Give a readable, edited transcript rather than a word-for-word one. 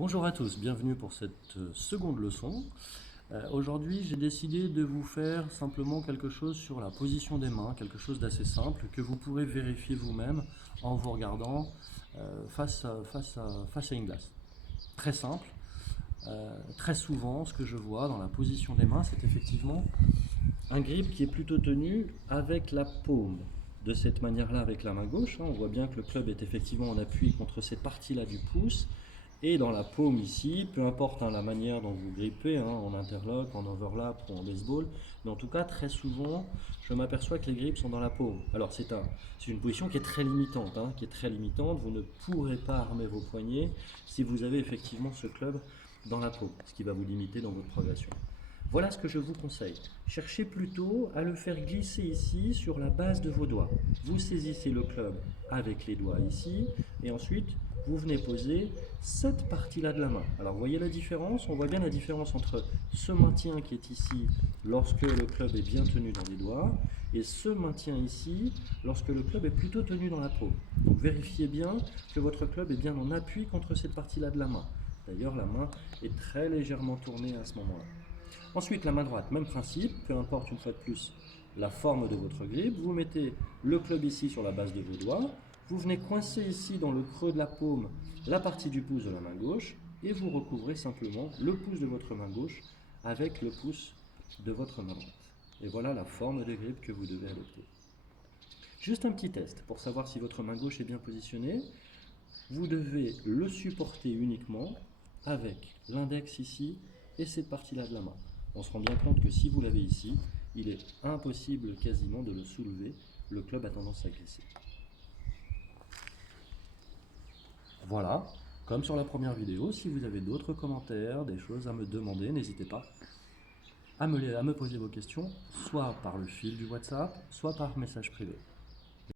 Bonjour à tous, bienvenue pour cette seconde leçon. Aujourd'hui, j'ai décidé de vous faire simplement quelque chose sur la position des mains, quelque chose d'assez simple que vous pourrez vérifier vous-même en vous regardant face à une glace. Très simple. Très souvent, ce que je vois dans la position des mains, c'est effectivement un grip qui est plutôt tenu avec la paume. De cette manière-là, avec la main gauche, on voit bien que le club est effectivement en appui contre cette partie-là du pouce. Et dans la paume ici, peu importe la manière dont vous grippez, en interlock, en overlap ou en baseball, mais en tout cas très souvent, je m'aperçois que les grips sont dans la paume. Alors c'est une position qui est très limitante, Vous ne pourrez pas armer vos poignets si vous avez effectivement ce club dans la paume, ce qui va vous limiter dans votre progression. Voilà ce que je vous conseille. Cherchez plutôt à le faire glisser ici sur la base de vos doigts. Vous saisissez le club avec les doigts ici et ensuite vous venez poser cette partie-là de la main. Alors vous voyez la différence? On voit bien la différence entre ce maintien qui est ici lorsque le club est bien tenu dans les doigts et ce maintien ici lorsque le club est plutôt tenu dans la paume. Donc vérifiez bien que votre club est bien en appui contre cette partie-là de la main. D'ailleurs, la main est très légèrement tournée à ce moment-là. Ensuite, la main droite, même principe, peu importe une fois de plus la forme de votre grip, vous mettez le club ici sur la base de vos doigts, vous venez coincer ici dans le creux de la paume la partie du pouce de la main gauche et vous recouvrez simplement le pouce de votre main gauche avec le pouce de votre main droite. Et voilà la forme de grip que vous devez adopter. Juste un petit test pour savoir si votre main gauche est bien positionnée. Vous devez le supporter uniquement avec l'index ici et cette partie-là de la main. On se rend bien compte que si vous l'avez ici, il est impossible quasiment de le soulever. Le club a tendance à glisser. Voilà, comme sur la première vidéo, si vous avez d'autres commentaires, des choses à me demander, n'hésitez pas à me poser vos questions, soit par le fil du WhatsApp, soit par message privé.